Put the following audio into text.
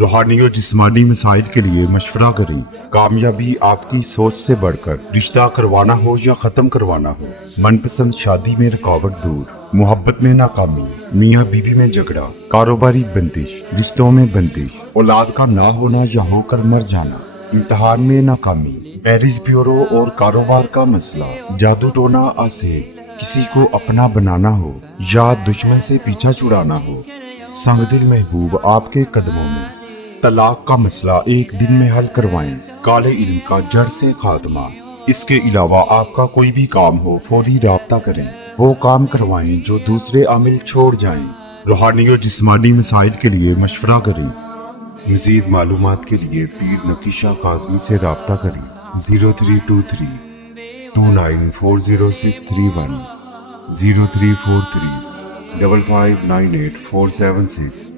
रूहानी और जिस्मानी मसाइल के लिए मशवरा करें। कामयाबी आपकी सोच से बढ़कर रिश्ता करवाना हो या खत्म करवाना हो, मनपसंद शादी में रुकावट दूर, मोहब्बत में नाकामी, मियाँ बीवी में झगड़ा, कारोबारी बंदिश, रिश्तों में बंदिश, औलाद का ना होना या होकर मर जाना, इम्तिहान में नाकामी, मैरिज ब्यूरो और कारोबार का मसला, जादू टोना आसेब, किसी को अपना बनाना हो या दुश्मन से पीछा छुड़ाना हो, संगदिल महबूब आपके कदमों में, तलाक का मसला एक दिन में हल करवाएं, काले इल्म का जड़ से खात्मा। इसके अलावा आपका कोई भी काम हो फौरी राब्ता करें, वो काम करवाएं जो दूसरे आमिल छोड़ जाएं। रूहानी और जिस्मानी मसाइल के लिए मशवरा करें। मजीद मालूमात के लिए पीर नकीशा काज़मी से राब्ता करें 0323 294061 0343 5598 476।